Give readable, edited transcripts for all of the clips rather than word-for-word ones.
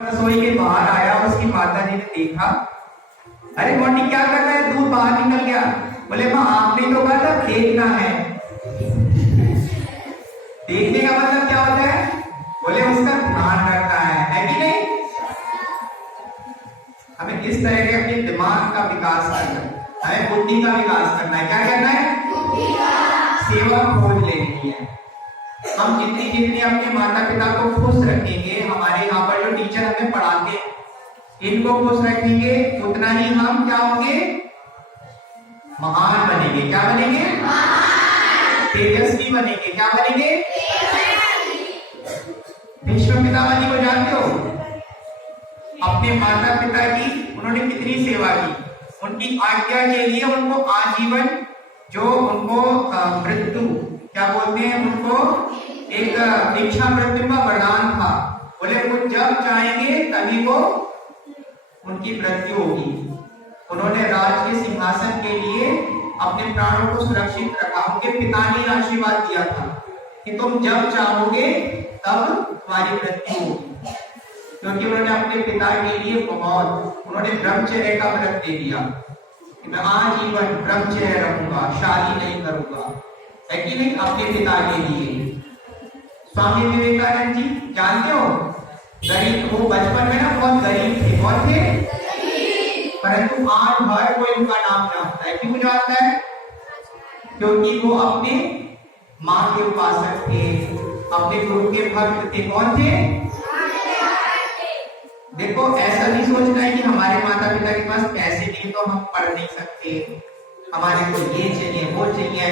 रसोई के बाहर आया, उसकी माता जी ने देखा, अरे मोटी क्या कर रहा है, दूध बाहर निकल गया। बोले माँ आपने तो कहा था देखना है। देखने का मतलब क्या होता है? बोले उसका ध्यान रखना है कि नहीं? हमें इस तरह के अपने दिमाग का विकास करना है, हमें बुद्धि का विकास करना है। क्या करना है? सेवा खोज लेनी है। हम जितनी जितनी अपने माता पिता को खुश रखेंगे, हमारे यहाँ पर जो टीचर हमें पढ़ाते हैं इनको खुश रखेंगे, उतना ही हम क्या होंगे? महान बनेंगे। क्या बनेंगे? तेजस्वी बनेंगे। क्या बनेंगे? भीष्म पितामह जी को जानते हो? अपने माता पिता की उन्होंने कितनी सेवा की। उनकी आज्ञा के लिए उनको आजीवन जो उनको मृत्यु क्या बोलते हैं, उनको एक इच्छा मृत्यु का वरदान था। बोले वो जब चाहेंगे तभी वो उनकी मृत्यु होगी। उन्होंने राज के सिंहासन के लिए अपने प्राणों को सुरक्षित रखा। उनके पिता ने आशीर्वाद दिया था कि तुम जब चाहोगे तब तुम्हारी मृत्यु होगी, क्योंकि उन्होंने अपने पिता के लिए बहुत उन्होंने ब्रह्मचर्य का व्रत दे दिया कि मैं आजीवन ब्रह्मचर्य रहूंगा, शादी नहीं करूंगा, है कि नहीं? अपने पिता के लिए। स्वामी विवेकानंद जी जानते हो, गरीब, वो बचपन में ना बहुत गरीब थे। बहुत थे, परंतु आज हर कोई उनका नाम जानता है। क्यों जानता है? क्योंकि वो अपने माँ के उपासक थे, अपने गुरु के भक्त थे। कौन थे? देखो, ऐसा नहीं सोचना है कि हमारे माता पिता के पास पैसे नहीं तो हम पढ़ नहीं सकते, हमारे को ये चाहिए वो चाहिए,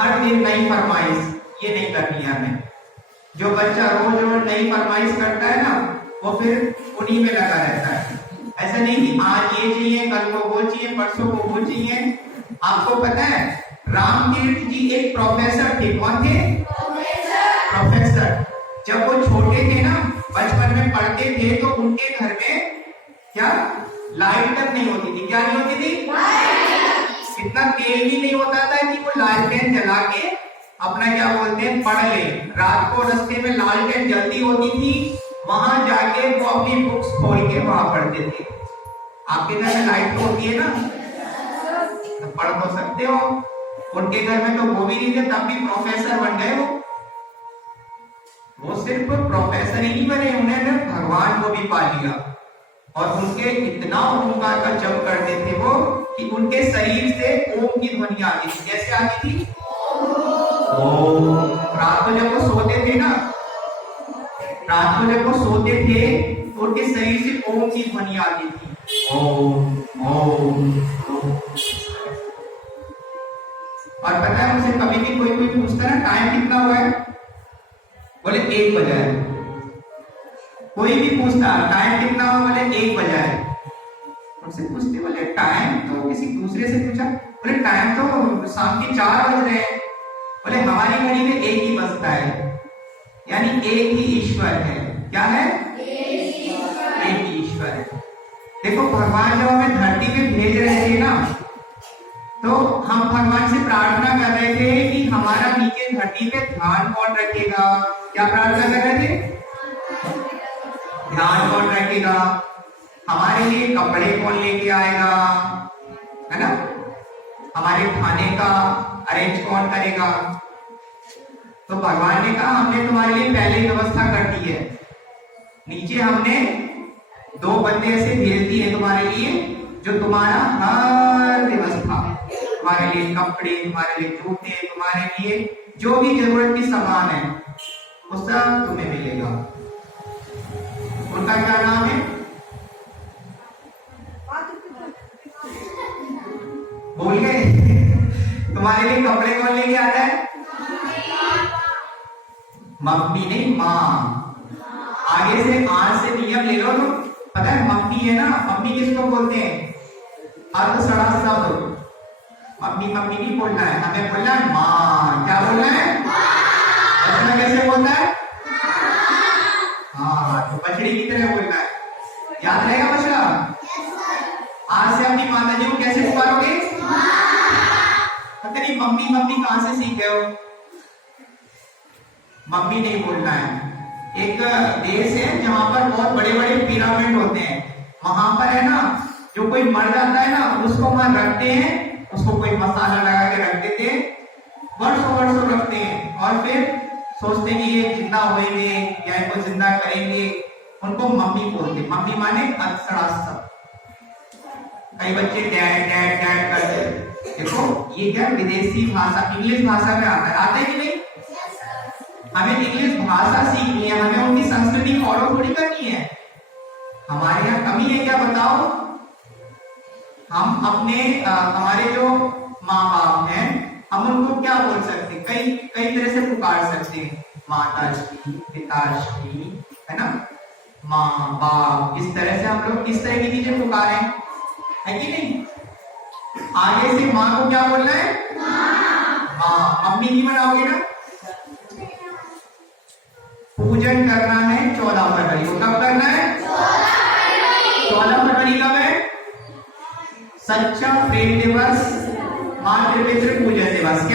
हर दिन नई फरमाइश, ये नहीं करनी है हमें। जो बच्चा रोज रोज नई फरमाइश करता है ना, वो फिर उन्हीं में लगा रहता है। ऐसा नहीं कि आज ये चाहिए, कल को वो चाहिए, परसों को वो चाहिए। आपको पता है रामतीर्थ जी एक प्रोफेसर थे। कौन थे? प्रोफेसर। जब वो छोटे थे ना, बचपन में पढ़ते थे, तो उनके घर में क्या लाइट तक नहीं होती थी। क्या नहीं होती थी? इतना तेल भी नहीं होता था कि वो लालटेन जला के अपना क्या बोलते हैं पढ़ ले। रात को रास्ते में लालटेन जलती होती थी, वहां जाके वो अपनी बुक्स खोल के वहां पढ़ते थे। आपके घर में लाइट तो होती है ना, तो पढ़ तो सकते हो। उनके घर में तो वो भी नहीं थे, तब भी प्रोफेसर बन गए। वो सिर्फ प्रोफेसर ही नहीं बने, उन्होंने भगवान को भी पा लिया। और उनके इतना ओंकार का जप करते थे वो कि उनके शरीर से ओम की ध्वनि आती थी। कैसे आती थी? रात को जब वो सोते थे ना, रात को जब वो सोते थे तो उनके शरीर से ओम की ध्वनि आती थी। ओम ओम। और पता है मुझसे कभी भी कोई पूछता ना टाइम कितना हुआ है, बोले 1 बजा है। कोई भी पूछता टाइम कितना हुआ, बोले 1 बजा है। उनसे पूछते, बोले टाइम तो किसी दूसरे से पूछा, बोले टाइम तो शाम के 4 बज रहे हैं। बोले हमारी घड़ी में 1 ही बजता है, यानी एक ही ईश्वर है। क्या है? एक ही ईश्वर है। देखो, भगवान जब हमें धरती पे भेज रहे थे ना, तो हम भगवान से प्रार्थना कर रहे थे कि हमारा नीचे धरती पे ध्यान कौन रखेगा। क्या प्रार्थना कर रहे थे? ध्यान कौन रखेगा, हमारे लिए कपड़े कौन लेके आएगा, है ना, हमारे खाने का अरेंज कौन करेगा। तो भगवान ने कहा हमने तुम्हारे लिए पहले ही व्यवस्था कर दी है। नीचे हमने 2 बंदे ऐसे भेज दिए तुम्हारे लिए, जो तुम्हारा हर व्यवस्था, तुम्हारे लिए कपड़े, तुम्हारे लिए जूते, तुम्हारे लिए जो भी जरूरत की सामान है वो सब तुम्हें मिलेगा। उनका क्या नाम है? भूल गए? तुम्हारे लिए कपड़े कौन लेके आता है? मम्मी नहीं, माँ। आगे से आज से नियम ले लो। तो पता है मम्मी है ना, मम्मी किसको बोलते हैं? अर्ध सड़ा शब्द। मम्मी मम्मी नहीं बोलना है, हमें बोलना है माँ। क्या बोलना है? बचड़ा कैसे बोलता है? हाँ, तो बछड़ी की तरह बोलना है। याद रहेगा बछड़ा? आज से अपनी माता जी को कैसे पुकारोगे? पता नहीं मम्मी मम्मी कहां से सीख गए हो? मम्मी नहीं बोलना है। एक देश है जहां पर बहुत बड़े बड़े पिरामिड होते हैं, वहां पर है ना जो कोई मर जाता है ना उसको वहां रखते हैं, उसको कोई मसाला लगा के रख देते हैं, वर्षों वर्षों रखते हैं और फिर सोचते हैं कि ये जिंदा होंगे या इनको जिंदा करेंगे, उनको मम्मी बोलते। मम्मी माने अक्षरास्त्र। कई बच्चे डैड डैड डैड करते। देखो ये क्या विदेशी भाषा, इंग्लिश भाषा में आता है, आता है कि नहीं? हमें इंग्लिश भाषा सीखनी है, हमें उनकी संस्कृति फॉलो थोड़ी करनी है। हमारे यहाँ कमी है क्या बताओ? हम अपने हमारे जो माँ बाप हैं हम उनको क्या बोल सकते हैं? कई कई तरह से पुकार सकते हैं, माताश्री, पिताश्री, है ना, माँ बाप, इस तरह से हम लोग इस तरह की चीजें पुकारें, है कि नहीं? आगे से माँ को क्या बोलना है? माँ। मम्मी नहीं बनाओगे ना? पूजन करना है 14 फरवरी को। कब करना है? 14 फरवरी कब है? सच्चा प्रेम दिवस, मातृ पितृ पूजन दिवस।